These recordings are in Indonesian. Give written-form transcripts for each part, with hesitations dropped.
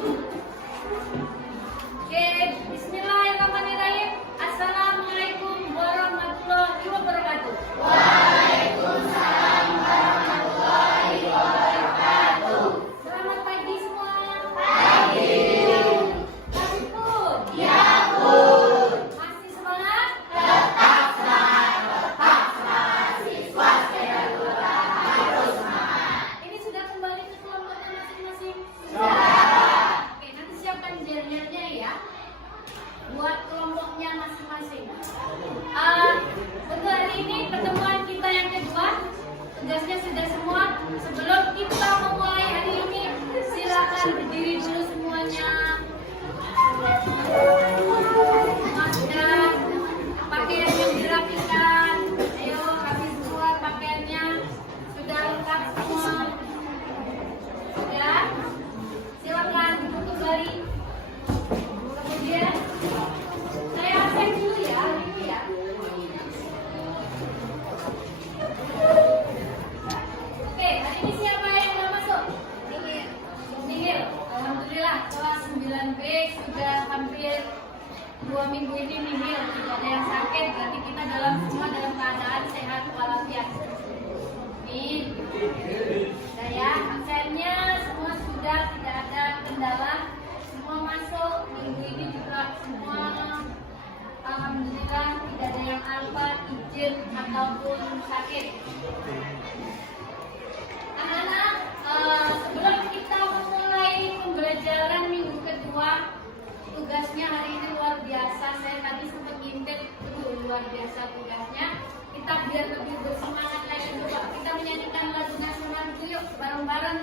Oke, Bismillahirrahmanirrahim. Assalamualaikum warahmatullahi wabarakatuh. Waalaikumsalam warahmatullahi wabarakatuh. Selamat pagi semua. Pagi. Pagi pun. Ya pun. Masih semangat? Tetap semangat siswa Sedatura harus semangat. Ini sudah kembali ke kelompoknya masing-masing? Sudah. Oke, nanti siapkan journalnya ya. Buat kelompoknya masing-masing. Untuk hari ini pertemuan kita yang kedua. Tugasnya sudah semua. Sebelum kita memulai hari ini, silakan berdiri dulu semuanya. Masker, pakaian yang dirapikan. Ayo, rapi semua pakaiannya. Sudah lengkap semua. Sudah. Silakan duduk kembali. Kemudian saya absen dulu ya, ini ya. Oke, hari ini siapa yang udah masuk? Nihil. Alhamdulillah kelas 9B sudah hampir 2 minggu ini nihil, tidak ada yang sakit, berarti kita semua dalam keadaan sehat walafiat. Amin. Nah ya, absennya semua sudah, tidak ada kendala, semua masuk. Minggu ini juga semua alhamdulillah tidak ada yang alfa, izin ataupun sakit. Anak-anak, sebelum kita memulai pembelajaran minggu kedua, tugasnya hari ini luar biasa. Saya tadi sempat ngintip, luar biasa tugasnya. Kita biar lebih bersemangat lagi, coba kita menyanyikan lagu nasional itu yuk, bareng-bareng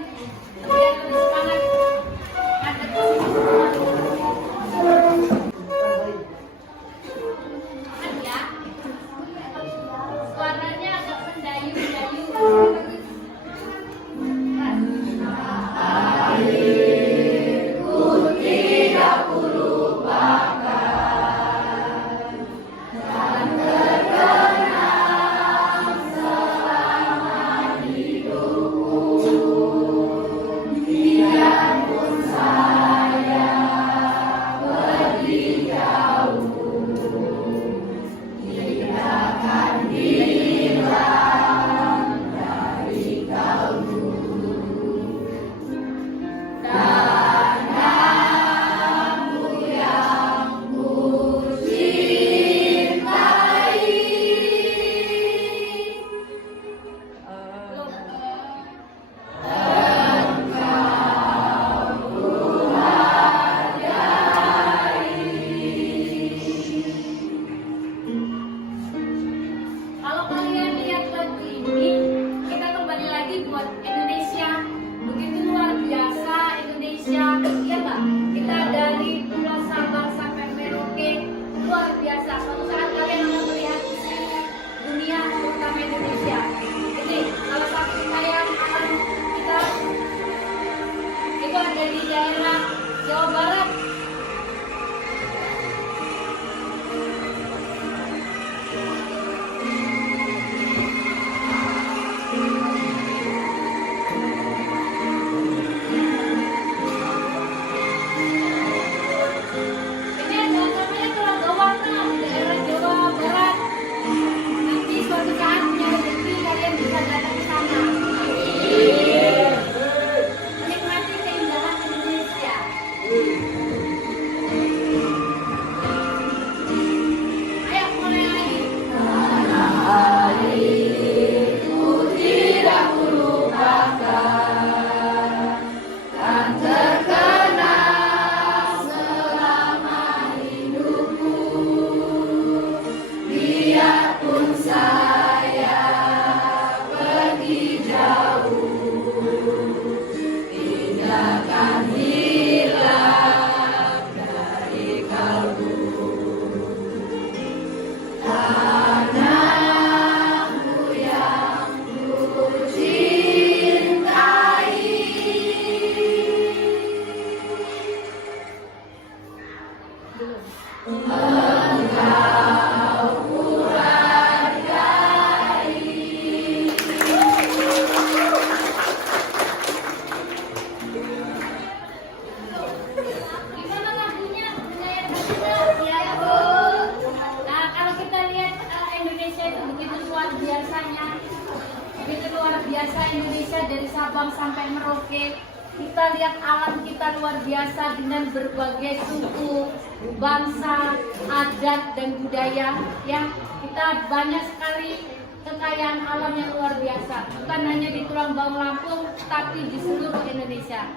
Merauke, kita lihat alam kita luar biasa dengan berbagai suku, bangsa, adat dan budaya. Ya, kita banyak sekali kekayaan alam yang luar biasa, bukan hanya di Tulang Bawang Lampung, tapi di seluruh Indonesia.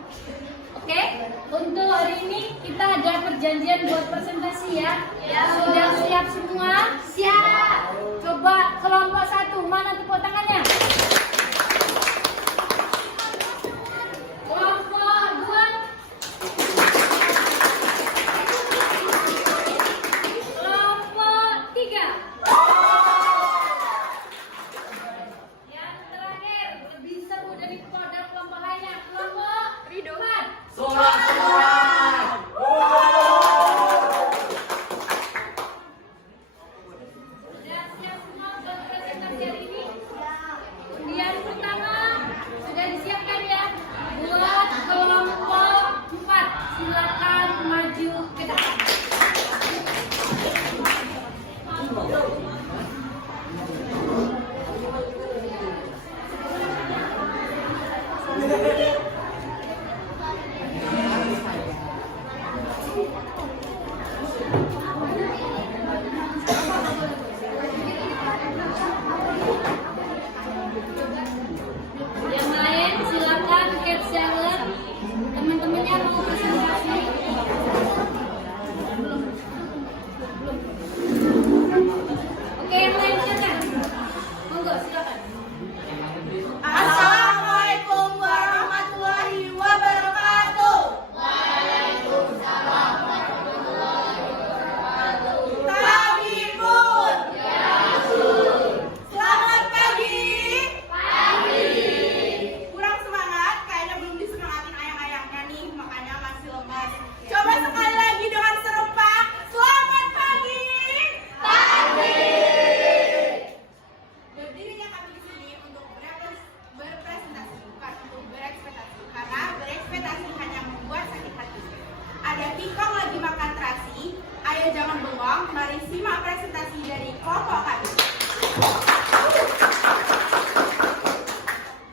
Oke, untuk hari ini kita ada perjanjian buat presentasi ya. Sudah siap semua? Siap. Coba kelompok 1, mana tepuk tangannya? Kelompok 2. Kelompok 3. Yang terakhir, lebih seru dari kelompok lainnya, kelompok 4. Sudah siap semua buat presentasi hari ini? Undian pertama sudah disiapkan ya buat kelompok 4. Silakan maju ke depan. Yang lain silakan capture. Teman-temannya mau presentasi. Oke, yang lain silakan. Monggo silakan. Assalamualaikum warahmatullahi wabarakatuh. Tabibun. Selamat pagi. Kurang semangat, kayaknya belum disemangatin ayang-ayangnya nih, makanya masih lemas. Coba sekali lagi dengan serempak. Selamat pagi. Berdirinya kami di sini untuk berpresentasi, bukan untuk berekspektasi. Karena berekspektasi hanya membuat sakit hati. Ada Kikong lagi makan terasi. Ayo jangan bengong, mari simak presentasi dari kelompok kami.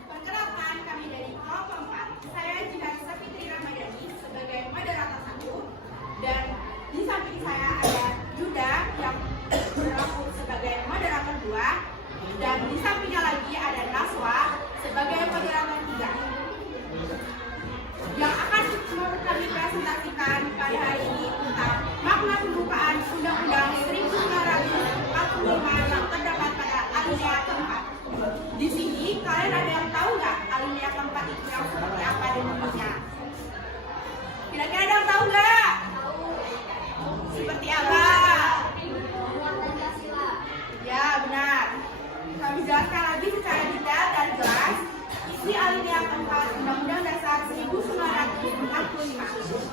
Perkenalkan, kami dari kelompok 4. Saya Jihan Sapitri Ramadhani sebagai moderator 1. Dan di samping saya ada Yuda yang berlaku sebagai moderator 2. Dan di sampingnya lagi ada Naswa sebagai moderator 3. Yang akan kami presentasikan pada hari ini tentang makna pembukaan Undang-Undang 1945 yang terdapat pada alinea keempat. Di sini kalian ada yang tahu nggak alinea keempat itu yang seperti apa dan bunyinya? Kira-kira ada yang tahu nggak? Seperti apa? Ya benar. Kami jelaskan lagi secara detail dan jelas isi alinea keempat Undang-Undang Dasar 1945.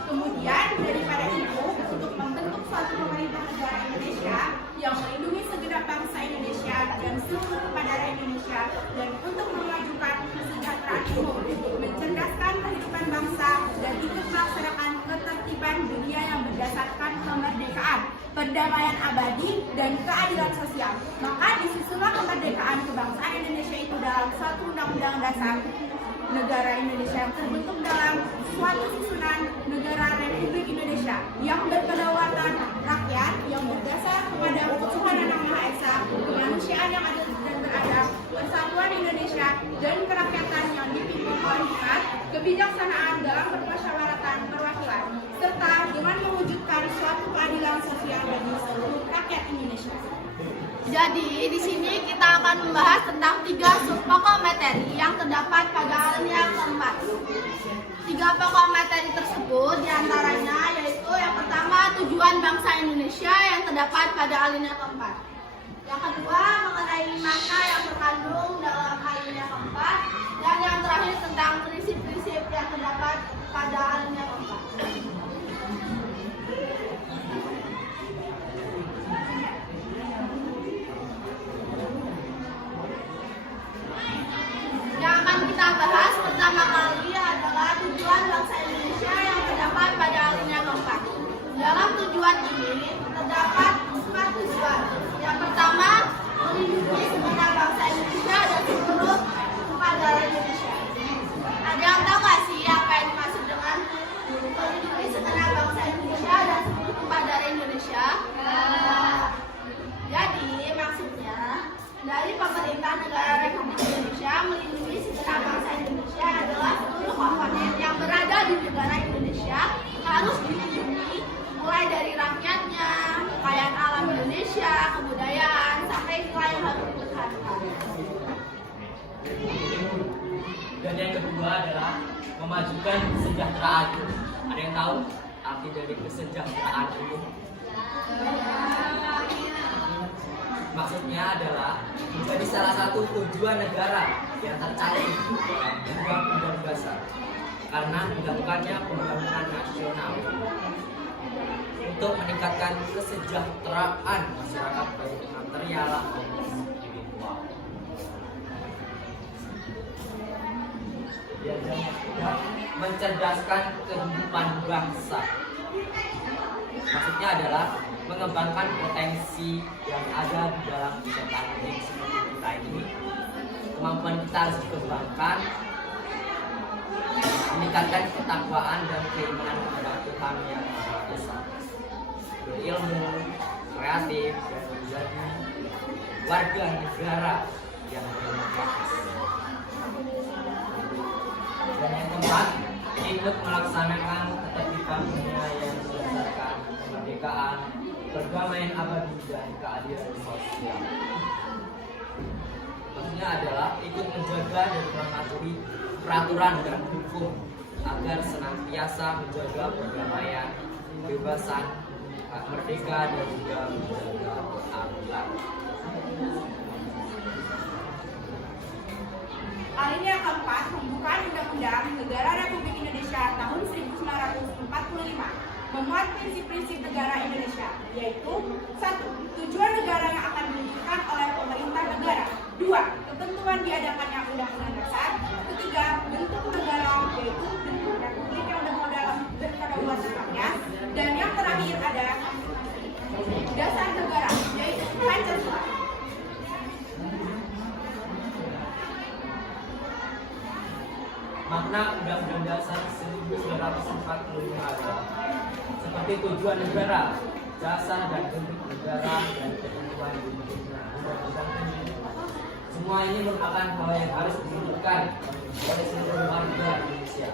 Kemudian daripada itu, untuk membentuk suatu pemerintah negara Indonesia yang melindungi segenap bangsa Indonesia dan seluruh kepada Indonesia, dan untuk memajukan kesejahteraan umum, mencerdaskan kehidupan bangsa, dan ikut melaksanakan ketertiban dunia yang berdasarkan kemerdekaan, perdamaian abadi, dan keadilan sosial. Maka disusunlah kemerdekaan kebangsaan Indonesia itu dalam suatu undang-undang dasar negara Indonesia yang terbentuk dalam suatu susunan negara Republik Indonesia yang berkedaulatan rakyat, yang berdasar kepada ketuhanan Yang Maha Esa, kemanusiaan yang adil dan beradab, persatuan Indonesia, dan kerakyatan yang dipimpin oleh hikmat, kebijaksanaan dalam permusyawaratan perwakilan, serta dengan mewujudkan suatu keadilan sosial bagi seluruh rakyat Indonesia. Jadi di sini kita akan membahas tentang 3 subpokok materi yang terdapat pada alinea keempat. 3 pokok materi tersebut diantaranya yaitu yang pertama tujuan bangsa Indonesia yang terdapat pada alinea keempat. Yang kedua mengenai makna yang terkandung dalam alinea keempat, dan yang terakhir tentang prinsip-prinsip yang terdapat pada alinea keempat. Yang akan kita bahas pertama kali adalah tujuan bangsa Indonesia yang terdapat pada alinea keempat. Dalam tujuan ini terdapat 4 tujuan. Yang pertama, melindungi segenap bangsa Indonesia dan seluruh kepada Indonesia. memajukan kesejahteraan. Ada yang tahu arti dari kesejahteraan itu? Maksudnya adalah menjadi salah satu tujuan negara yang tercantum dalam Undang-Undang Dasar karena dilakukannya pembangunan nasional untuk meningkatkan kesejahteraan masyarakat baik material maupun spiritual. Dan mencerdaskan kehidupan bangsa. Maksudnya adalah mengembangkan potensi yang ada di dalam kehidupan seperti kita ini. Kemampuan kita harus dikembangkan, meningkatkan ketakwaan dan keimanan kepada Tuhan yang Maha Esa, berilmu, kreatif, dan menjadi warga negara yang demokratis. Dan yang keempat, ikut melaksanakan ketertiban dunia yang berdasarkan kemerdekaan, perdamaian abadi dan keadilan sosial. Maksudnya adalah ikut menjaga dan mematuhi peraturan dan hukum agar senantiasa menjaga perdamaian, kebebasan, hak merdeka dan juga menjaga keadilan. Alinea keempat, pembukaan Undang-Undang Negara Republik Indonesia tahun 1945 memuat prinsip-prinsip negara Indonesia, yaitu 1. Tujuan negara yang akan diwujudkan oleh pemerintah negara. 2. Ketentuan diadakannya Undang-Undang Dasar. 3. Bentuk negara, yaitu bentuk republik yang berkedaulatan rakyat. Dan yang terakhir ada dasar negara, yaitu Pancasila. Makna Undang-Undang Dasar 1945 adalah seperti tujuan negara, dasar dan bentuk negara, dan ketentuan undang-undang ini. Semua ini merupakan hal yang harus diwujudkan oleh seluruh warga Indonesia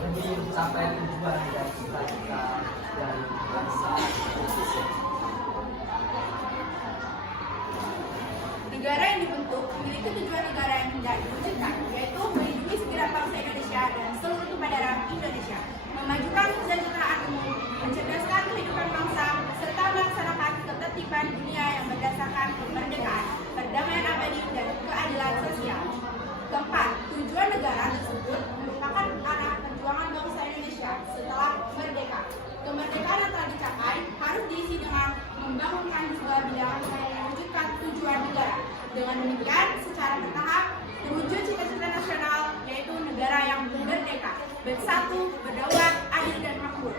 demi mencapai tujuan dan cita-cita dari bangsa Indonesia. Negara yang dibentuk memiliki tujuan negara yang hendak diwujudkan, yaitu melindungi segenap bangsa Indonesia dan seluruh tumpah darah Indonesia, memajukan kesejahteraan umum, mencerdaskan kehidupan bangsa, serta melaksanakan ketertiban dunia yang berdasarkan kemerdekaan, perdamaian abadi, dan keadilan sosial. Keempat, tujuan negara tersebut merupakan arah perjuangan bangsa Indonesia setelah merdeka. Kemerdekaan yang telah dicapai harus diisi dengan membangunkan sebuah bidang yang mewujudkan tujuan negara. Dengan demikian, secara bertahap, terwujud cita-cita nasional, yaitu negara yang merdeka, bersatu, berdaulat, adil, dan makmur.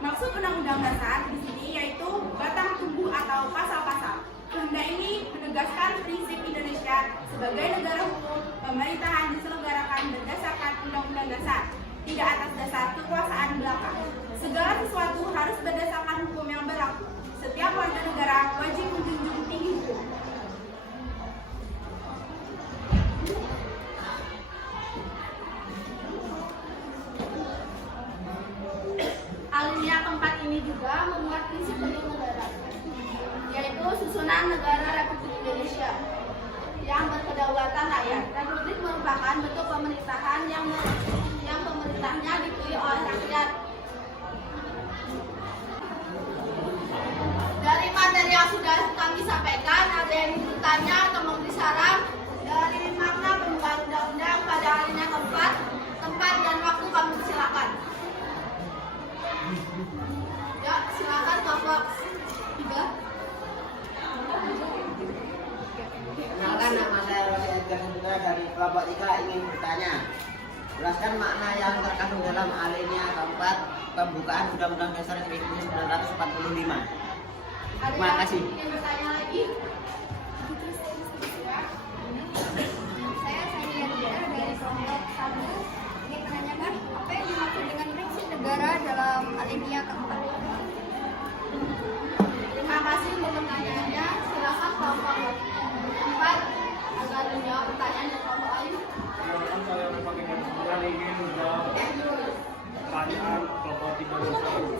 Maksud Undang-Undang Dasar di sini yaitu batang tubuh atau pasal-pasal. Kehendak ini menegaskan prinsip Indonesia sebagai negara hukum, pemerintahan diselenggarakan berdasarkan Undang-Undang Dasar, tidak atas dasar kekuasaan belaka. Segala sesuatu harus berdasarkan hukum yang berlaku. Setiap warga negara wajib menjunjung tinggi hukum. Alinea keempat ini juga memuat prinsip bentuk negara, yaitu susunan negara Republik Indonesia yang berkedaulatan rakyat. Republik merupakan bentuk pemerintahan yang pemerintahnya dipilih oleh rakyat. Dari materi yang sudah kami sampaikan, ada yang bertanya atau memberi saran dari makna pembukaan undang-undang pada alinea keempat, tempat dan waktu kami silakan. Ya, silakan Bapak 3. Kenalkan, nama saya Rosi Edgar Hendra dari kelompok 3 ingin bertanya. Jelaskan makna yang terkandung dalam alinea keempat pembukaan Undang-Undang Dasar 1945. Terima kasih. Ingin bertanya lagi? Saya Sania dari kelompok 1 ingin menanyakan apa yang dimaksud dengan prinsip negara dalam alinea keempat. Terima kasih untuk pertanyaannya. Silakan kelompok 4 agar menjawab pertanyaan dari kelompok lain. Saya berbagai kesempatan ingin menjawab pertanyaan kelompok 3 dan 1.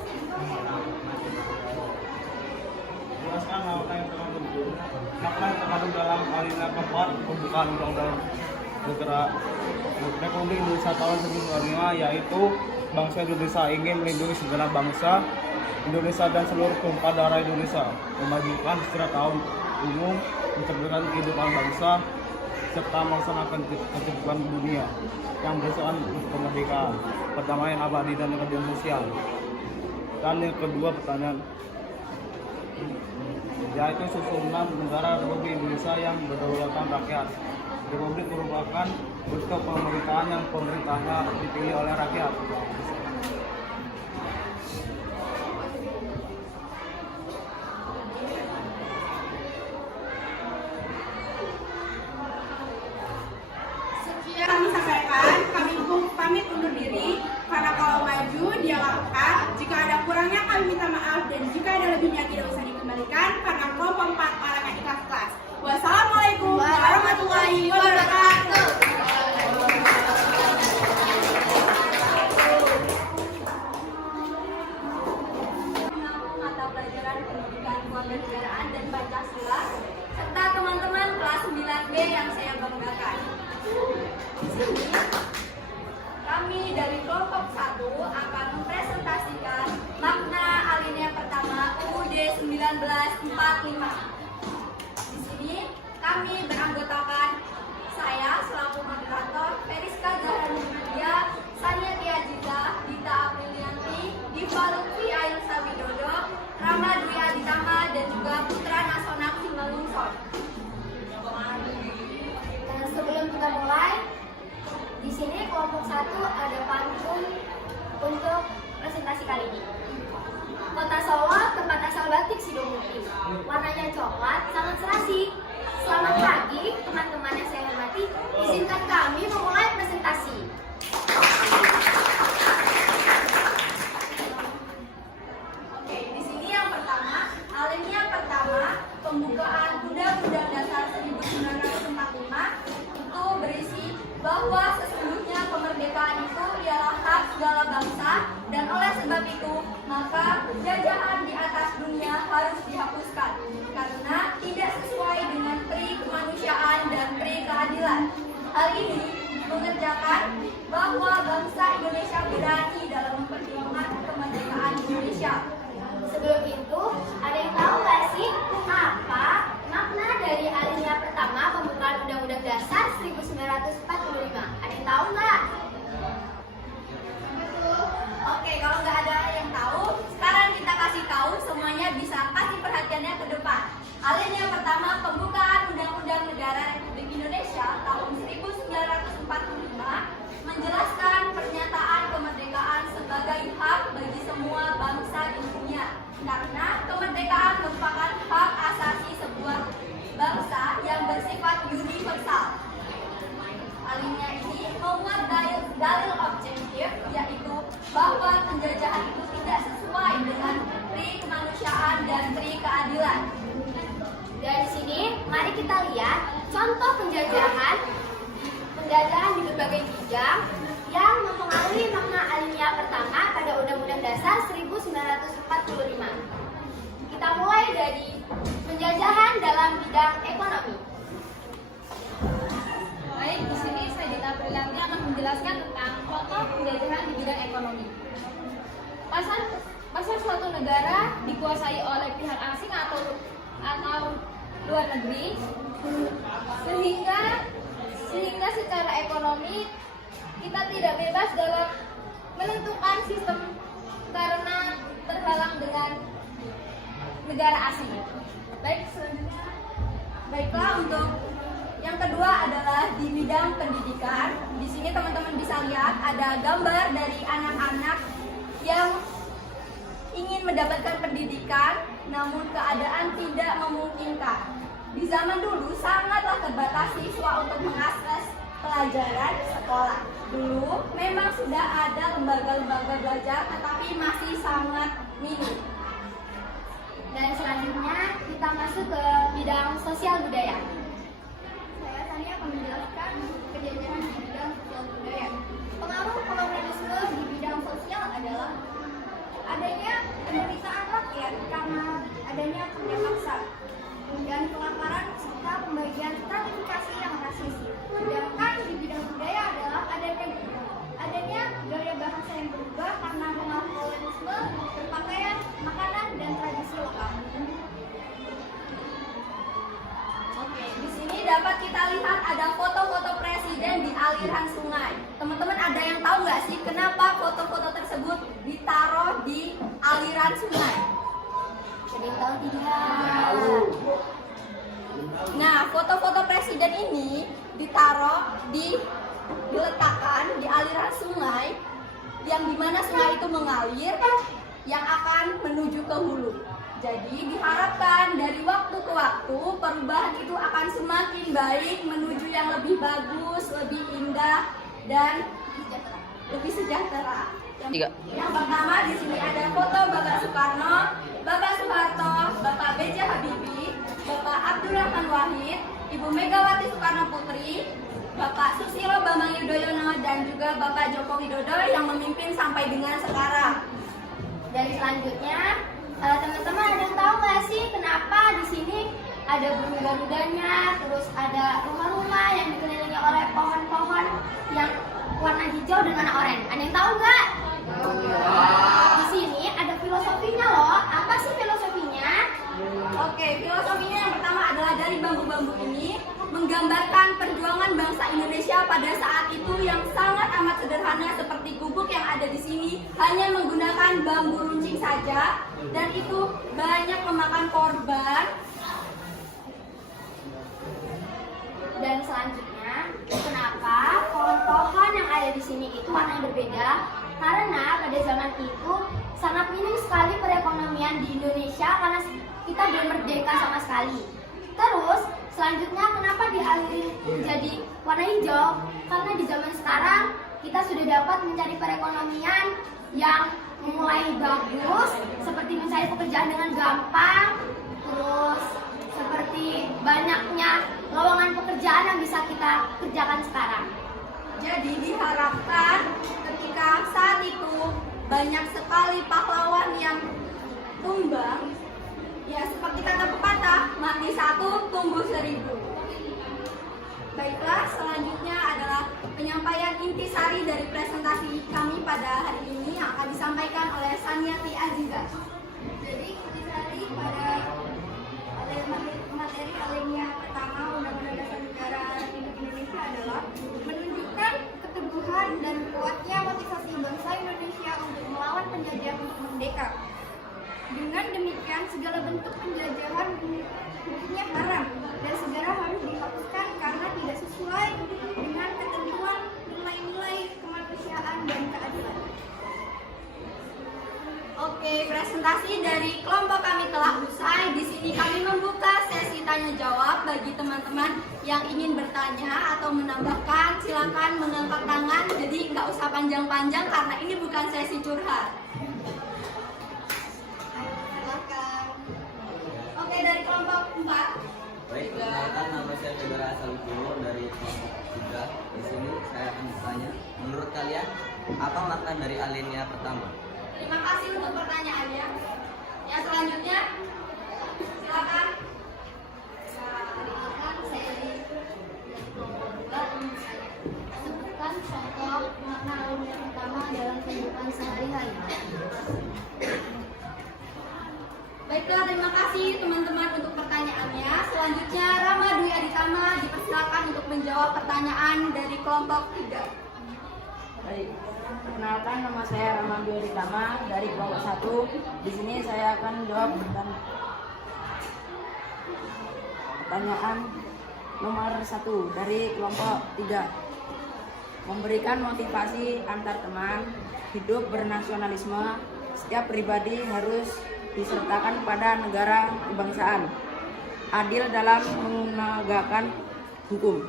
Jelaskan makna yang terkandung dalam alinea keempat pembukaan Undang-Undang Negara Republik Indonesia tahun 1945, yaitu bangsa Indonesia ingin melindungi segenap bangsa Indonesia dan seluruh tumpah darah Indonesia, memajukan secara kaum umum, mencerdaskan kehidupan bangsa, serta melaksanakan ketertiban dunia yang bersatuan untuk kemerdekaan, perdamaian abadi dan keadilan sosial. Dan yang kedua pertanyaan, yaitu susunan negara Republik Indonesia yang berdaulatkan rakyat. Republik merupakan bentuk pemerintahan yang pemerintahnya dipilih oleh rakyat. Sekian kami sampaikan, kami pamit undur diri, karena kalau maju dia langkah. Jika ada kurangnya kami minta maaf, dan jika ada lebihnya tidak usah dikembalikan, karena kelompok 4 orang yang ikhlas kelas. Wassalamualaikum warahmatullahi wabarakatuh. Mata pelajaran pendidikan kewarganegaraan dan Pancasila serta teman-teman kelas 9B yang saya banggakan. Di sini kami dari kelompok 1 akan mempresentasikan makna alinea pertama UUD 1945. Di sini kami beranggotakan saya selaku moderator Feriska Zahra Nurmadia, Sania Tiajiza, Dita Aprilianti, Diva Lutfi Ayusa Widodo, Rama Dwi Aditama, dan juga Putra Nasional Simalungson. Dan sebelum kita mulai, di sini kelompok 1 ada pantun untuk presentasi kali ini. Kota Solo, tempat asal batik Sidomukti. Warnanya coklat, sangat serasi. Selamat pagi, teman-teman yang saya hormati. Izinkan kami memulai presentasi. Oke, di sini yang pertama, alinea pertama, pembukaan Undang-Undang Dasar 1945 itu berisi bahwa sesungguhnya kemerdekaan itu ialah hak segala bangsa, dan oleh sebab itu maka penjajahan di atas dunia harus dihapuskan karena tidak sesuai dengan pri kemanusiaan dan pri keadilan. Hal ini mengerjakan bahwa bangsa Indonesia berani dalam memperjuangkan kemerdekaan Indonesia. Sebelum itu, ada yang tahu nggak sih apa makna dari alinea pertama pembukaan Undang-Undang Dasar 1945? Ada yang tahu nggak? Oke, kalau nggak ada yang tahu, sekarang kita kasih tahu, semuanya bisa kasih perhatiannya ke depan. Alinea pertama pembukaan Undang-Undang Negara Republik Indonesia tahun 1945 menjelaskan pernyataan kemerdekaan sebagai hak bagi semua bangsa di dunia. Karena kemerdekaan merupakan hak asasi sebuah bangsa yang bersifat universal. Alinea ini memuat dalil objektif, yaitu bahwa penjajahan itu tidak sesuai dengan pri kemanusiaan dan pri keadilan. Dari sini, mari kita lihat contoh penjajahan di berbagai bidang yang mempengaruhi makna alinea pertama pada Undang-Undang Dasar 1945. Kita mulai dari penjajahan dalam bidang ekonomi. Baik, di sini saya Dita Aprilianti akan menjelaskan tentang contoh penjajahan di bidang ekonomi. Pasar suatu negara dikuasai oleh pihak asing atau luar negeri, sehingga secara ekonomi kita tidak bebas dalam menentukan sistem karena terhalang dengan negara asing. Baik, selanjutnya, baiklah untuk yang kedua adalah di bidang pendidikan. Di sini teman-teman bisa lihat ada gambar dari anak-anak yang ingin mendapatkan pendidikan, namun keadaan tidak memungkinkan. Di zaman dulu sangatlah terbatas siswa untuk mengakses pelajaran sekolah. Dulu memang sudah ada lembaga-lembaga belajar, tetapi masih sangat minim. Dan selanjutnya kita masuk ke bidang sosial budaya. Saya tadi akan menjelaskan penjajahan di bidang sosial budaya. Pengaruh kolonialisme di bidang sosial adalah Adanya penderitaan rakyat karena adanya kerja paksa dan kelaparan serta adalah pembagian stratifikasi yang rasis. Sedangkan di bidang budaya adalah adanya gaya bahasa yang berubah karena pengaruh kolonialisme, berpakaian, makanan, dan tradisi lokal. Oke, di sini dapat kita lihat ada foto-foto presiden di aliran sungai. Teman-teman ada yang tahu nggak sih kenapa foto-foto tersebut ditaruh di aliran sungai? Ada yang tahu tidak? Nah, foto-foto presiden ini diletakkan di aliran sungai yang dimana sungai itu mengalir yang akan menuju ke hulu. Jadi diharapkan dari waktu ke waktu perubahan itu akan semakin baik menuju yang lebih bagus, lebih indah dan lebih sejahtera. Yang pertama di sini ada foto Bapak Soekarno, Bapak Soeharto, Bapak B.J. Habibie, Bapak Abdurrahman Wahid, Ibu Megawati Soekarno Putri, Bapak Susilo Bambang Yudhoyono dan juga Bapak Joko Widodo yang memimpin sampai dengan sekarang. Dari selanjutnya, teman-teman ada yang tahu nggak sih kenapa di sini ada burung garudanya, terus ada rumah-rumah yang dikelilingi oleh pohon-pohon yang warna hijau dan warna oranye. Ada yang tahu nggak? Di sini ada filosofinya loh. Apa sih filosofinya? Oke, filosofinya yang pertama adalah dari bambu-bambu ini menggambarkan perjuangan bangsa Indonesia pada saat itu yang sangat amat sederhana seperti gubuk yang ada di sini hanya menggunakan bambu runcing saja dan itu banyak memakan korban. Dan selanjutnya, kenapa pohon-pohon yang ada di sini itu warnanya berbeda? Karena pada zaman itu sangat minim sekali perekonomian di Indonesia karena kita belum merdeka sama sekali. Terus selanjutnya kenapa dialiri jadi warna hijau? Karena di zaman sekarang kita sudah dapat mencari perekonomian yang mulai bagus, seperti mencari pekerjaan dengan gampang, terus seperti banyaknya lowongan pekerjaan yang bisa kita kerjakan sekarang. Jadi diharapkan ketika saat itu banyak sekali pahlawan yang tumbang, ya seperti kata pepatah, mati satu tumbuh 1000. Baiklah, selanjutnya adalah penyampaian intisari dari presentasi kami pada hari ini yang akan disampaikan oleh Saniati Azizah. Jadi intisari pada materi alinea pertama Undang-Undang Dasar Negara Republik Indonesia adalah menunjukkan keteguhan dan kuatnya motivasi bangsa Indonesia untuk melawan penjajahan untuk merdeka. Dengan demikian segala bentuk penjajahan hukumnya haram dan segera harus dihapuskan karena tidak sesuai dengan ketentuan nilai-nilai kemanusiaan dan keadilan. Oke, presentasi dari kelompok kami telah usai. Di sini kami membuka sesi tanya jawab bagi teman-teman yang ingin bertanya atau menambahkan. Silakan mengangkat tangan. Jadi nggak usah panjang-panjang karena ini bukan sesi curhat. Silakan. Oke, dari kelompok 4. Baik, perkenalkan nama saya Federa Asalukuro dari kelompok 3. Di sini saya akan bertanya, menurut kalian apa makna dari alinea pertama? Terima kasih untuk pertanyaannya. Yang selanjutnya, silakan. Sebutkan contoh makna alinea pertama dalam kehidupan sehari-hari. Baiklah, terima kasih teman-teman untuk pertanyaannya. Selanjutnya, Rama Dwi Aditama dipersilakan untuk menjawab pertanyaan dari kelompok 3. Baik, perkenalkan nama saya Rama Dwi Aditama dari kelompok 1. Di sini saya akan menjawab pertanyaan nomor 1 dari kelompok 3. Memberikan motivasi antar teman, hidup bernasionalisme, setiap pribadi harus disertakan pada negara kebangsaan, adil dalam menegakkan hukum.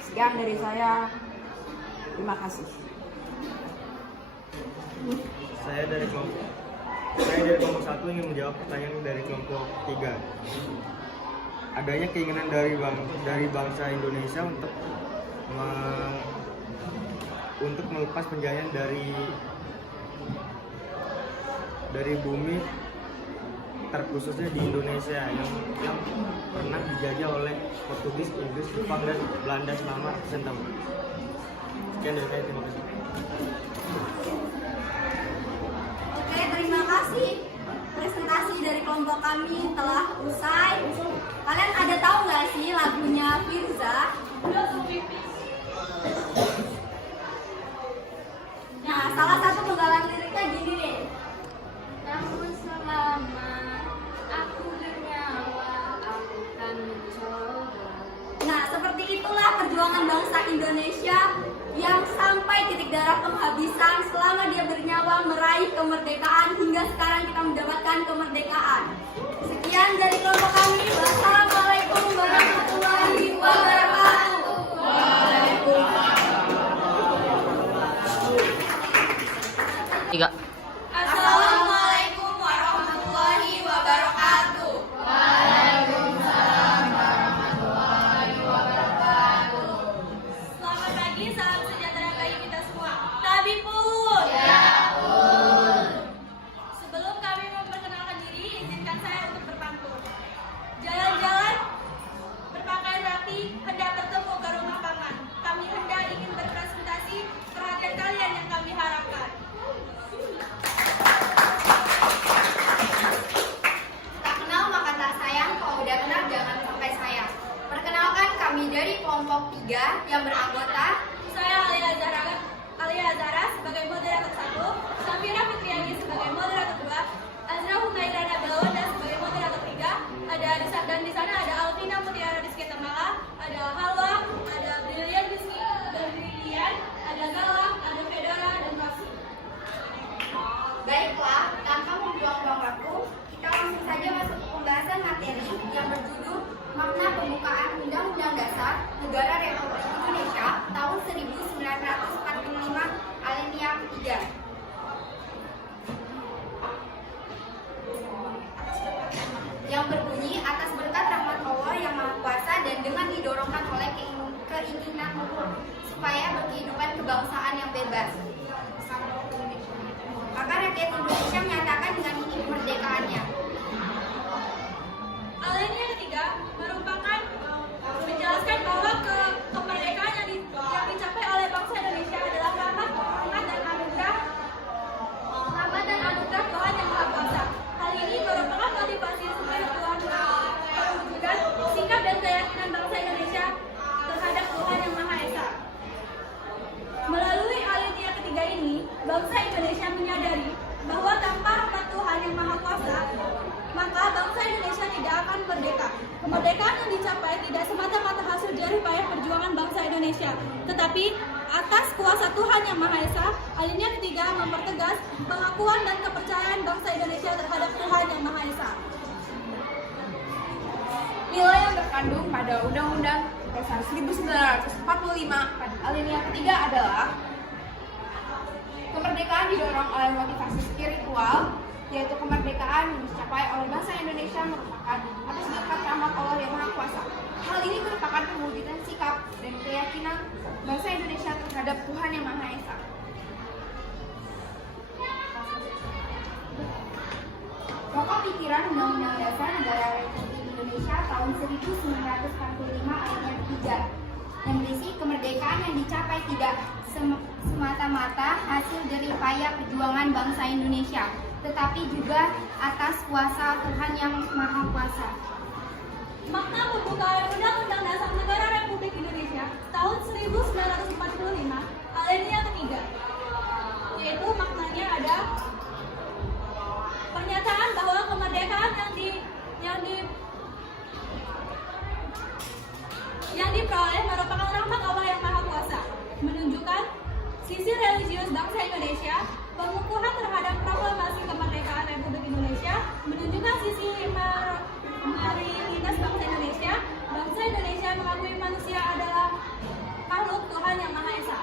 Sekian dari saya. Terima kasih. Saya dari kelompok 1 ingin menjawab pertanyaan dari kelompok 3. Adanya keinginan dari bangsa Indonesia untuk melepas penjajahan dari bumi terkhususnya di Indonesia yang pernah dijajah oleh Portugis, Inggris, Jepang, dan Belanda selama ratusan tahun. Sekian dari saya, terima kasih. Oke, terima kasih. Presentasi dari kelompok kami telah usai. Kalian ada tahu nggak sih lagunya Firza? Nah, salah satu penggalan liriknya gini nih. Namun selama aku bernyawa, aku kan mencoba. Nah, seperti itulah perjuangan bangsa Indonesia yang sampai titik darah penghabisan selama dia bernyawa meraih kemerdekaan hingga sekarang kita mendapatkan kemerdekaan. Sekian dari kelompok kami. Wassalamualaikum warahmatullahi wabarakatuh. Assalamualaikum warahmatullahi wabarakatuh. Selamat pagi, salam sejahtera bagi kita semua. Nabi pun. Sebelum kami memperkenalkan diri, izinkan saya untuk berpantun. Jalan-jalan berpakaian rapi, hendak bertemu ke rumah paman. Kami hendak ingin berpresentasi, perhatian kalian yang kami harapkan. Tak kenal maka tak sayang, kalau udah kenal jangan sampai sayang. Perkenalkan kami dari kelompok 3 yang beranggota Saya Alia Zara sebagai moderator 1, Safira Fitriani sebagai moderator 2, Azra Humaira Nabelwanda sebagai moderator 3, dan di sana ada Alvina Mutiara Rizky Tamala, ada Halwa, ada Brilian Rizky dan Brilian, ada Zala, ada Fedora dan Raffi. Baiklah, tanpa membuang-buang waktu, kita langsung saja masuk ke pembahasan materi yang berjudul Makna Pembukaan Undang-Undang Dasar Negara Republik Indonesia tahun 1945 Alinea 3. Yang berbunyi atas berkat rahmat Allah yang Maha Kuasa dan dengan didorongkan oleh keinginan luhur supaya berkehidupan kebangsaan yang bebas. Maka rakyat Indonesia menyatakan dengan ini kemerdekaannya. Alinea ketiga merupakan menjelaskan bahwa kemerdekaan yang dicapai oleh bangsa Indonesia adalah rahmat dan anugerah Tuhan yang Maha Kuasa. Hal ini merupakan motivasi supaya Tuhan mewujudkan sikap dan keyakinan bangsa Indonesia terhadap Tuhan yang Maha Esa. Melalui alinea ketiga ini, bangsa Indonesia menyadari bahwa tanpa rahmat Tuhan yang Maha Kuasa, maka bangsa Indonesia tidak akan merdeka. Kemerdekaan yang dicapai tidak semata-mata hasil jerih payah perjuangan bangsa Indonesia, tetapi atas kuasa Tuhan yang Maha Esa. Alinea ketiga mempertegas pengakuan dan kepercayaan bangsa Indonesia terhadap Tuhan yang Maha Esa. Nilai yang terkandung pada Undang-Undang Dasar 1945 pada alinea ketiga adalah kemerdekaan didorong oleh motivasi spiritual, yaitu kemerdekaan yang dicapai oleh bangsa Indonesia merupakan atas berkat rahmat Allah yang Maha Kuasa. Hal ini merupakan pewujudan sikap dan keyakinan bangsa Indonesia terhadap Tuhan yang Maha Esa. Pokok pikiran Undang-Undang Dasar Negara Republik Indonesia tahun 1945 Alinea 3 yang berisi kemerdekaan yang dicapai tidak semata-mata hasil jerih payah perjuangan bangsa Indonesia, tetapi juga atas kuasa Tuhan yang Maha Kuasa. Makna pembukaan Undang-Undang Dasar Negara Republik Indonesia tahun 1945 alinea ketiga, yaitu maknanya ada pernyataan bahwa kemerdekaan yang diperoleh merupakan rahmat Allah yang Maha Kuasa, menunjukkan sisi religius bangsa Indonesia, pengukuhan terhadap proklamasi kemerdekaan Republik Indonesia, menunjukkan sisi maritas bangsa Indonesia. Bangsa Indonesia mengakui manusia adalah makhluk Tuhan yang Maha Esa.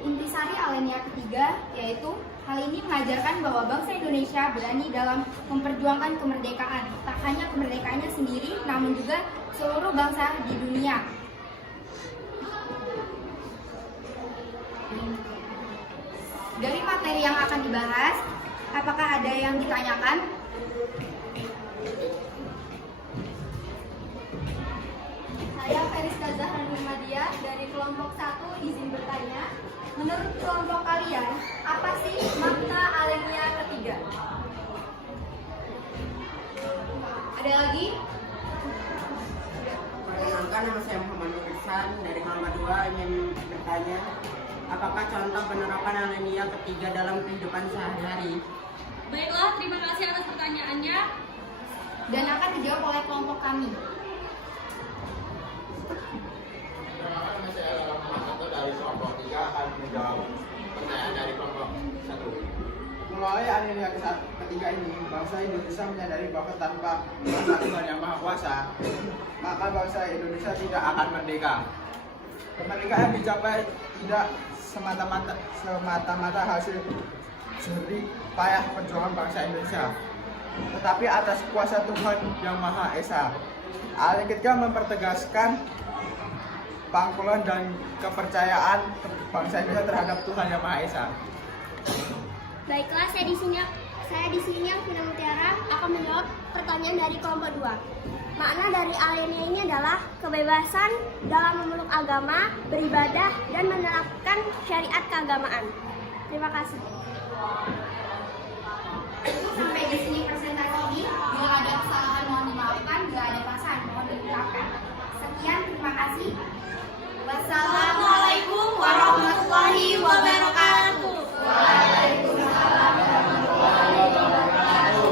Intisari alinea ketiga yaitu hal ini mengajarkan bahwa bangsa Indonesia berani dalam memperjuangkan kemerdekaan, tak hanya kemerdekaannya sendiri, namun juga seluruh bangsa di dunia. Dari materi yang akan dibahas, Apakah ada yang ditanyakan? Saya Feriska Zahra Nurmadia dari kelompok 1 izin bertanya. Menurut kelompok kalian, apa sih makna alinea ketiga? Ada lagi? Perkenalkan, nama saya Muhammad Nur Ihsan dari kelompok 2 ingin bertanya, apakah contoh penerapan alinea ketiga dalam kehidupan sehari-hari? Baiklah, terima kasih atas pertanyaannya. Dan akan dijawab oleh kelompok kami. Dari kelompok 3 akan menjawab pertanyaan dari kelompok 1. Melalui alinea ketiga ini, bangsa Indonesia menyadari bahwa tanpa Tuhan Yang Maha Kuasa, maka bangsa Indonesia tidak akan merdeka. Kemerdekaan dicapai tidak semata-mata hasil jerih payah perjuangan bangsa Indonesia, tetapi atas kuasa Tuhan Yang Maha Esa. Alinea ketiga mempertegaskan pangkulan dan kepercayaan bangsa Indonesia terhadap Tuhan Yang Maha Esa. Baiklah, saya di sini yang Vina Mutiara akan menjawab pertanyaan dari kelompok 2. Makna dari alinea ini adalah kebebasan dalam memeluk agama, beribadah, dan menerapkan syariat keagamaan. Terima kasih. Sampai di sini presentasi ini. Bila ada kesalahan mohon dimaafkan, bila ada pasangan mohon diucapkan. Sekian, terima kasih. Wassalamualaikum warahmatullahi wabarakatuh. Waalaikumsalam warahmatullahi wabarakatuh.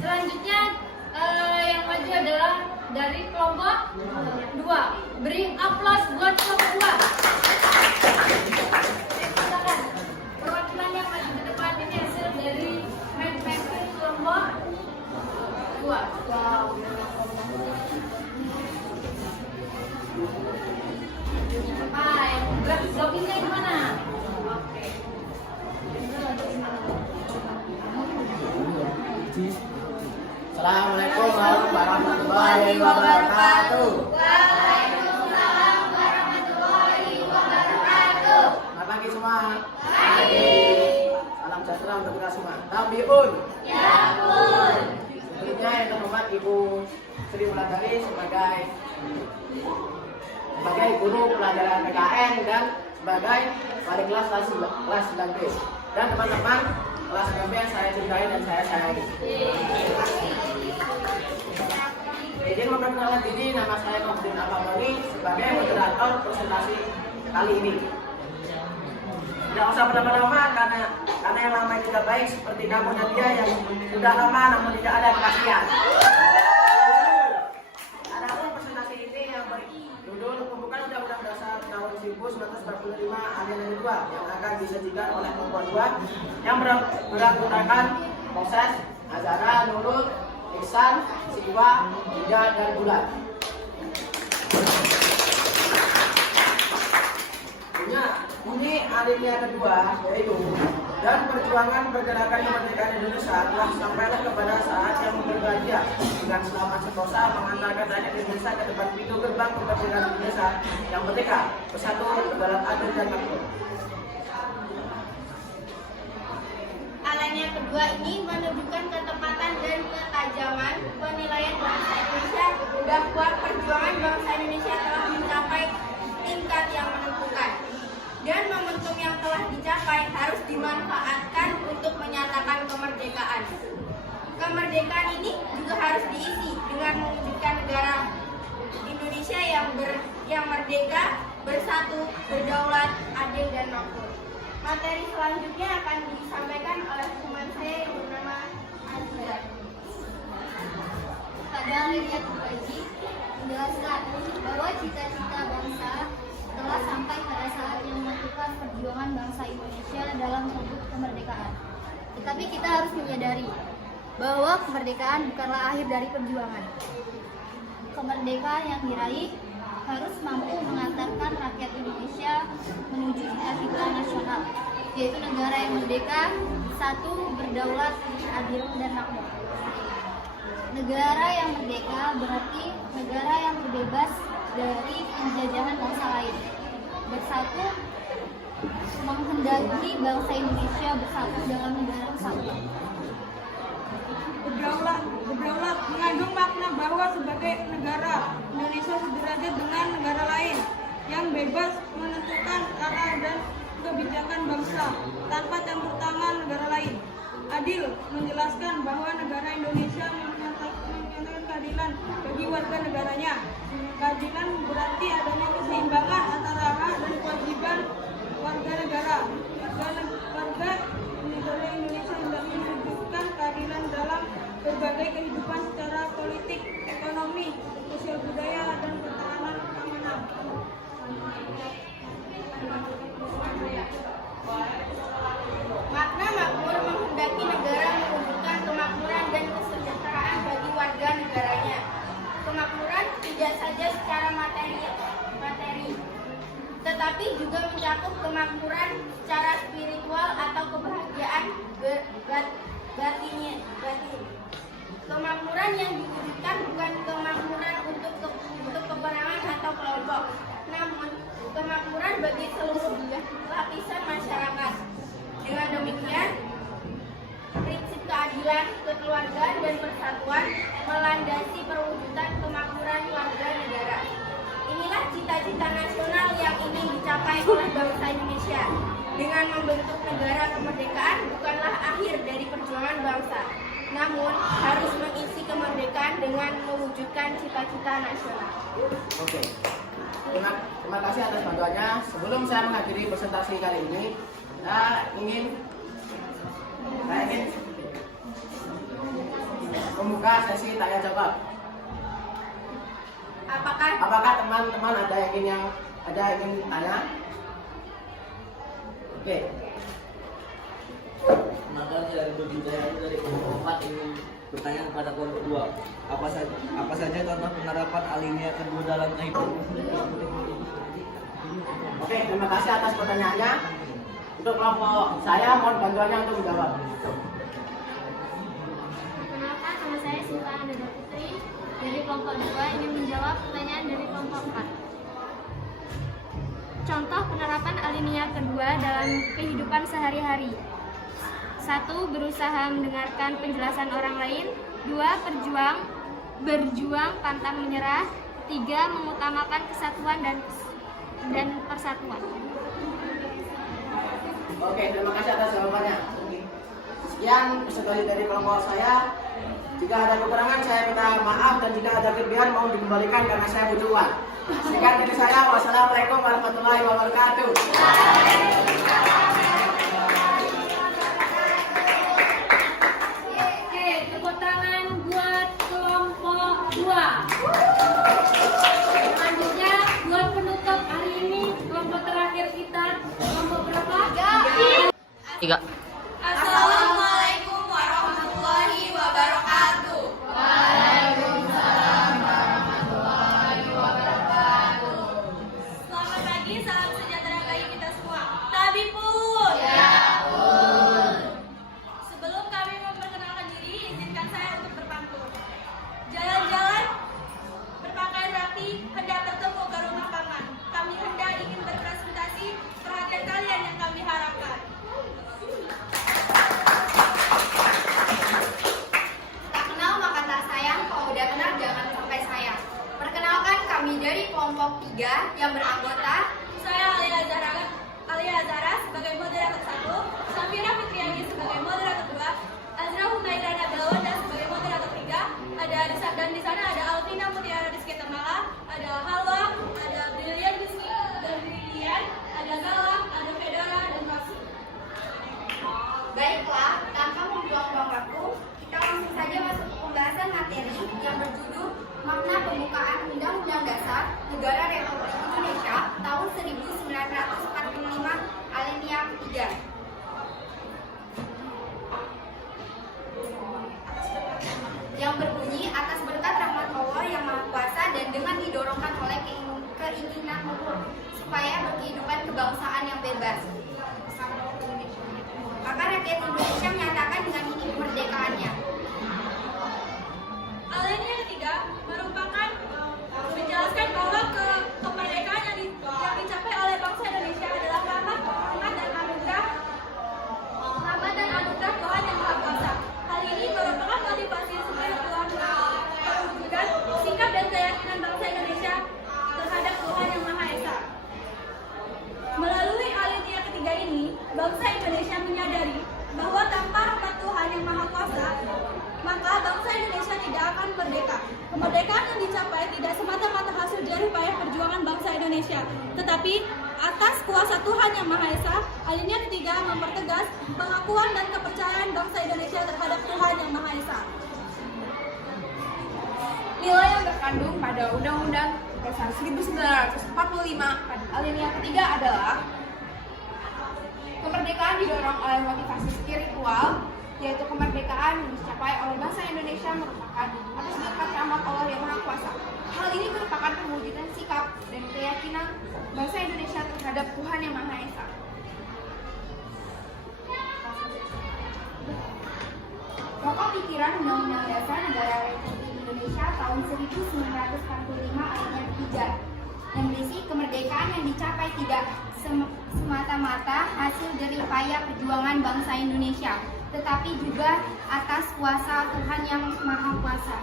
Selanjutnya yang maju adalah dari kelompok 2. Beri aplaus buat kelompok 2. Silakan. Perwakilan yang maju ke depan ini hasil dari main kelompok 2. Wow. Hai, blockingnya gimana? Oke. Assalamualaikum warahmatullahi wabarakatuh. Waalaikumsalam warahmatullahi wabarakatuh. Selamat pagi semua. Salam sejahtera untuk kita semua. Tabiun. Ya pun. Selanjutnya yang terhormat Ibu Sri Wulandari sebagai guru pelajaran PKN dan sebagai wali kelas 9B. Dan teman-teman kelas 9B yang saya cintai dan saya sayangi. Izin memperkenalkan diri, nama saya Nurdin Al-Fadli sebagai moderator presentasi kali ini. Tidak usah berlama-lama karena yang lama juga baik seperti kamu dan dia yang sudah lama namun tidak ada kepastian. Adapun presentasi ini yang berjudul pembukaan Undang-Undang Dasar tahun 1945 Alinea 2 yang akan disajikan oleh kelompok 2 yang beranggotakan proses Azara, Nurul, Ihsan, Siwa, Ida, dan Bulan. Bunyi alinea kedua yaitu dan perjuangan pergerakan kemerdekaan Indonesia telah sampailah kepada saat yang berbahagia dengan selamat sentosa mengantarkan rakyat Indonesia ke depan pintu gerbang kemerdekaan Indonesia yang merdeka, bersatu dalam adil dan makmur. Alinea kedua ini menunjukkan ketepatan dan ketajaman penilaian bangsa Indonesia bahwa perjuangan bangsa Indonesia telah mencapai tingkat yang menentukan. Dan momentum yang telah dicapai harus dimanfaatkan untuk menyatakan kemerdekaan. Kemerdekaan ini juga harus diisi dengan mewujudkan negara Indonesia yang merdeka, bersatu, berdaulat, adil, dan makmur. Materi selanjutnya akan disampaikan oleh teman saya yang bernama Azizah. Pada Alinea Tubaji menjelaskan bahwa cita-cita bangsa telah sampai pada saat yang menentukan perjuangan bangsa Indonesia dalam merebut kemerdekaan. Tetapi kita harus menyadari bahwa kemerdekaan bukanlah akhir dari perjuangan. Kemerdekaan yang diraih harus mampu mengantarkan rakyat Indonesia menuju cita-cita nasional, yaitu negara yang merdeka, 1. Berdaulat, adil, dan makmur. Negara yang merdeka berarti negara yang bebas dari penjajahan bangsa lain. Bersatu, menghendaki bangsa Indonesia bersatu dalam negara kesatuan. Berdaulat mengandung makna bahwa sebagai negara, Indonesia sederajat dengan negara lain yang bebas menentukan arah dan kebijakan bangsa tanpa campur tangan negara lain. Adil menjelaskan bahwa negara Indonesia menyatakan keadilan bagi warga negaranya. Keadilan berarti adanya keseimbangan antara hak dan kewajiban warga negara. Warga negara Indonesia hendak mewujudkan keadilan dalam berbagai kehidupan secara politik, ekonomi, sosial budaya, dan pertahanan keamanan. Makna makmur menghendaki negara mewujudkan kemakmuran dan kesejahteraan bagi warga negaranya. Kemakmuran tidak saja secara materi, tetapi juga mencakup kemakmuran secara spiritual atau kebahagiaan batin. Kemakmuran yang diwujudkan bukan kemakmuran untuk peperangan atau kelompok, namun kemakmuran bagi seluruh lapisan masyarakat. Dengan demikian, prinsip keadilan, kekeluargaan, dan persatuan melandasi perwujudan kemakmuran warga negara. Inilah cita-cita nasional yang ingin dicapai oleh bangsa Indonesia. Dengan membentuk negara kemerdekaan bukanlah akhir dari perjuangan bangsa, namun harus mengisi kemerdekaan dengan mewujudkan cita-cita nasional. Oke. Terima kasih atas bantuannya. Sebelum saya mengakhiri presentasi kali ini, saya ingin membuka sesi tanya jawab. Apakah teman-teman ada yang ingin tanya? Oke. Maka dari budidaya dari kelompok 4 ingin bertanya kepada kelompok 2. Apa saja contoh penerapan alinea kedua dalam kehidupan? Oke, terima kasih atas pertanyaannya. Untuk kelompok saya mohon bantuannya untuk menjawab. Perkenalkan, nama saya Sita Andada Putri dari kelompok 2 ingin menjawab pertanyaan dari kelompok 4. Contoh penerapan alinea kedua dalam kehidupan sehari-hari. 1. Berusaha mendengarkan penjelasan orang lain. 2. Berjuang pantang menyerah. 3. Mengutamakan kesatuan dan persatuan. Oke, terima kasih atas jawabannya. Sekian presentasi dari kelompok saya. Jika ada kekurangan saya minta maaf, dan jika ada kelebihan mohon dikembalikan karena saya butuh uang. Sekian dari saya. Wassalamualaikum warahmatullahi wabarakatuh. Oke, tepuk tangan buat kelompok 2. Selanjutnya buat penutup hari ini, kelompok terakhir kita, kelompok berapa? 3. Assalamualaikum warahmatullahi wabarakatuh. Waalaikumsalam warahmatullahi wabarakatuh. Selamat pagi, salam sejahtera bagi kita semua. Tabipun. Ya pun. Sebelum kami memperkenalkan diri, izinkan saya untuk berpantun. Jalan-jalan berpakaian rapi, hendak bertemu ke rumah paman. Kami hendak ingin berpresentasi, perhatian kalian yang kami harapkan. Tak kenal maka tak sayang, kalau udah kenal jangan sampai sayang. Perkenalkan, kami dari kelompok 3 yang beranggota saya bangsa Indonesia menyadari bahwa tanpa rahmat Tuhan yang Maha Kuasa, maka bangsa Indonesia tidak akan merdeka. Kemerdekaan yang dicapai tidak semata-mata hasil jerih payah perjuangan bangsa Indonesia, tetapi atas kuasa Tuhan yang Maha Esa. Alinea ketiga mempertegas pengakuan dan kepercayaan bangsa Indonesia terhadap Tuhan yang Maha Esa. Nilai yang terkandung pada Undang-Undang Dasar 1945 pada alinea ketiga adalah kemerdekaan didorong oleh motivasi spiritual, yaitu kemerdekaan yang dicapai oleh bangsa Indonesia merupakan atas berkat rahmat Allah yang Maha Kuasa. Hal ini merupakan pewujudan sikap dan keyakinan bangsa Indonesia terhadap Tuhan yang Maha Esa. Pokok pikiran Undang-Undang Dasar Negara Republik Indonesia tahun 1945 alinea ketiga yang berisi kemerdekaan yang dicapai tidak semata-mata hasil jerih payah perjuangan bangsa Indonesia, tetapi juga atas kuasa Tuhan yang Maha Kuasa.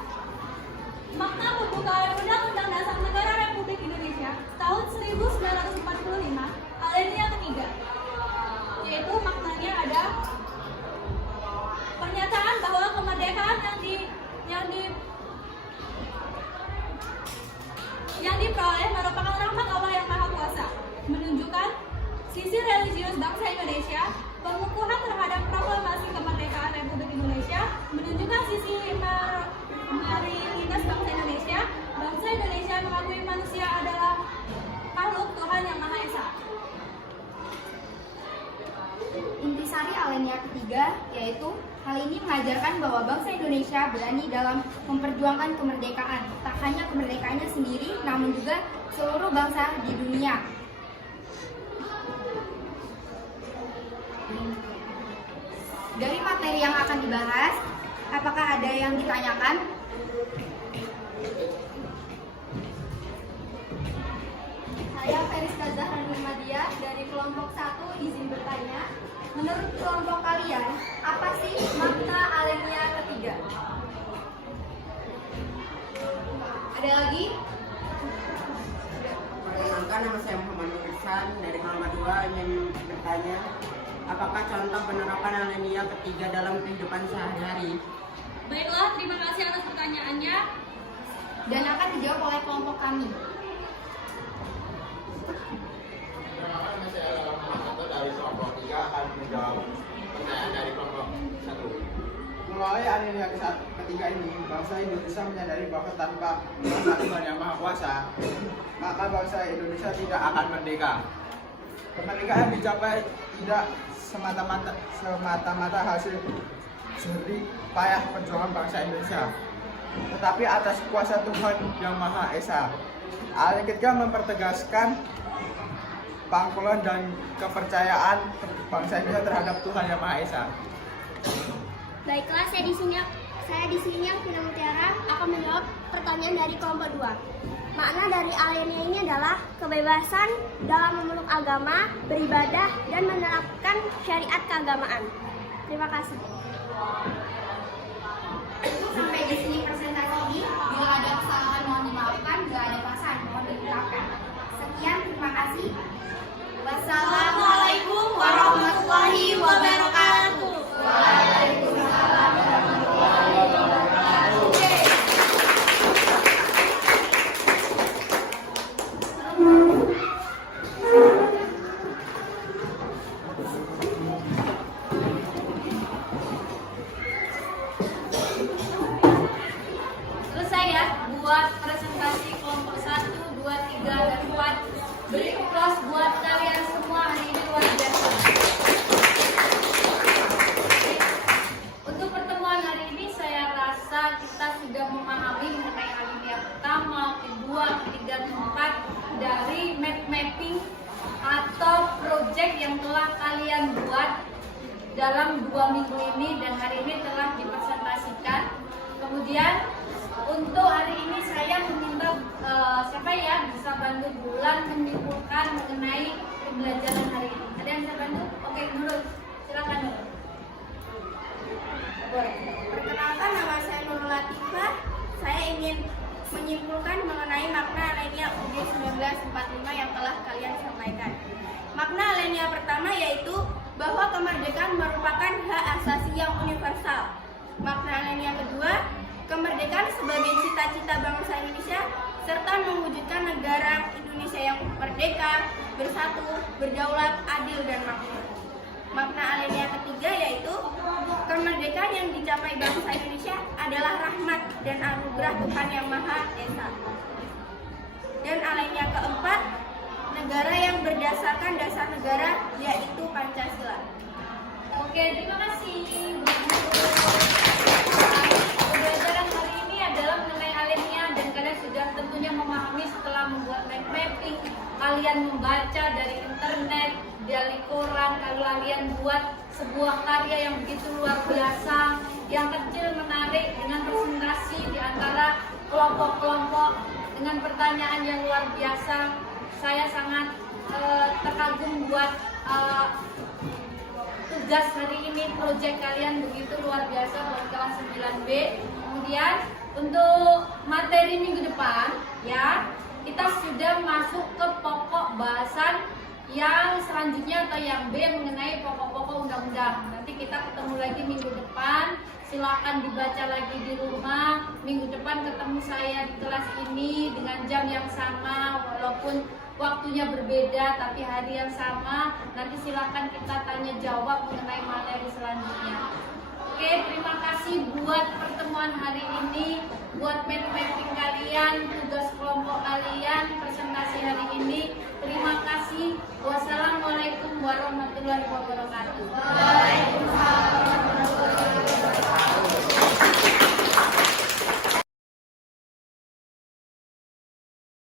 Makna pembukaan Undang-Undang Dasar Negara Republik Indonesia tahun 1945 alinea ketiga, yaitu maknanya ada pernyataan bahwa kemerdekaan yang diperoleh merupakan rahmat Allah yang Maha Kuasa, menunjukkan sisi religius bangsa Indonesia, pengukuhan terhadap proklamasi kemerdekaan Republik Indonesia, menunjukkan sisi maritas bangsa Indonesia. Bangsa Indonesia mengakui manusia adalah makhluk Tuhan yang Maha Esa. Intisari alinea ketiga yaitu hal ini mengajarkan bahwa bangsa Indonesia berani dalam memperjuangkan kemerdekaan, tak hanya kemerdekaannya sendiri, namun juga seluruh bangsa di dunia. Dari materi yang akan dibahas, apakah ada yang ditanyakan? Saya Feriska Zahra Nurmadia dari kelompok 1 izin bertanya. Menurut kelompok kalian, apa sih makna alinea ketiga? Ada lagi? Perkenalkan, nama saya Muhammad Nur Ihsan dari kelompok 2 ingin bertanya, apakah contoh penerapan alinea ketiga dalam kehidupan sehari-hari? Baiklah, terima kasih atas pertanyaannya. Dan akan dijawab oleh kelompok kami. Dari kelompok 3 akan menjawab pertanyaan dari kelompok 1. Melalui alinea ketiga ini, bangsa Indonesia menyadari bahwa tanpa Tuhan yang Maha Kuasa, maka bangsa Indonesia tidak akan merdeka. Kemerdekaan dicapai tidak semata-mata hasil jerih payah perjuangan bangsa Indonesia, tetapi atas kuasa Tuhan yang Maha Esa. Alinea ketiga mempertegaskan pangkulan dan kepercayaan bangsa Indonesia terhadap Tuhan yang Maha Esa. Baiklah, saya di sini yang Vina Mutiara akan menjawab pertanyaan dari kelompok 2. Makna dari alinea ini adalah kebebasan dalam memeluk agama, beribadah, dan menerapkan syariat keagamaan. Terima kasih. Sampai di sini presentasi ini. Bila ada kesalahan mohon dimaafkan, bila ada perasaan mohon diungkapkan. Sekian, terima kasih. Wassalamualaikum warahmatullahi wabarakatuh. Waalaikumsalam warahmatullahi wabarakatuh. Selesai ya buat presentasi kelompok 1, 2, 3, dan 4. Beri kelas buat kalian semua, hari ini luar biasa. Untuk pertemuan hari ini saya rasa kita sudah memahami mengenai alinea pertama, kedua, ketiga, dan 4 dari mapping atau project yang telah kalian buat dalam 2 minggu ini dan hari ini telah dipresentasikan. Kemudian untuk hari ini saya meminta siapa ya bisa bantu Bulan menyimpulkan mengenai pembelajaran hari ini. Ada yang bisa bantu? Oke, Nurul, silakan Nurul. Perkenalkan, nama saya Nurul Latifah. Saya ingin menyimpulkan mengenai makna alinea UUD 1945 yang telah kalian sampaikan. Makna alinea pertama yaitu bahwa kemerdekaan merupakan hak asasi yang universal. Makna alinea kedua, kemerdekaan sebagai cita-cita bangsa Indonesia serta mewujudkan negara Indonesia yang merdeka, bersatu, berdaulat, adil, dan makmur. Makna alinea ketiga yaitu kemerdekaan yang dicapai bangsa Indonesia adalah rahmat dan anugerah Tuhan Yang Maha Esa. Dan alinea keempat, negara yang berdasarkan dasar negara yaitu Pancasila. Oke, terima kasih. Pembelajaran hari ini adalah mengenai alinea dan kalian sudah tentunya memahami setelah membuat mind mapping, kalian membaca dari internet, dari koran, kalau kalian buat sebuah karya yang begitu luar biasa, yang kecil menarik dengan presentasi di antara kelompok-kelompok dengan pertanyaan yang luar biasa. Saya sangat terkagum buat tugas hari ini, proyek kalian begitu luar biasa buat kelas 9B. Kemudian untuk materi minggu depan ya, kita sudah masuk ke pokok bahasan yang selanjutnya atau yang B mengenai pokok-pokok undang-undang. Nanti kita ketemu lagi minggu depan. Silakan dibaca lagi di rumah. Minggu depan ketemu saya di kelas ini dengan jam yang sama, walaupun waktunya berbeda tapi hari yang sama. Nanti silakan kita tanya jawab mengenai materi selanjutnya. Oke, terima kasih buat pertemuan hari ini, buat mapping kalian, tugas kelompok kalian.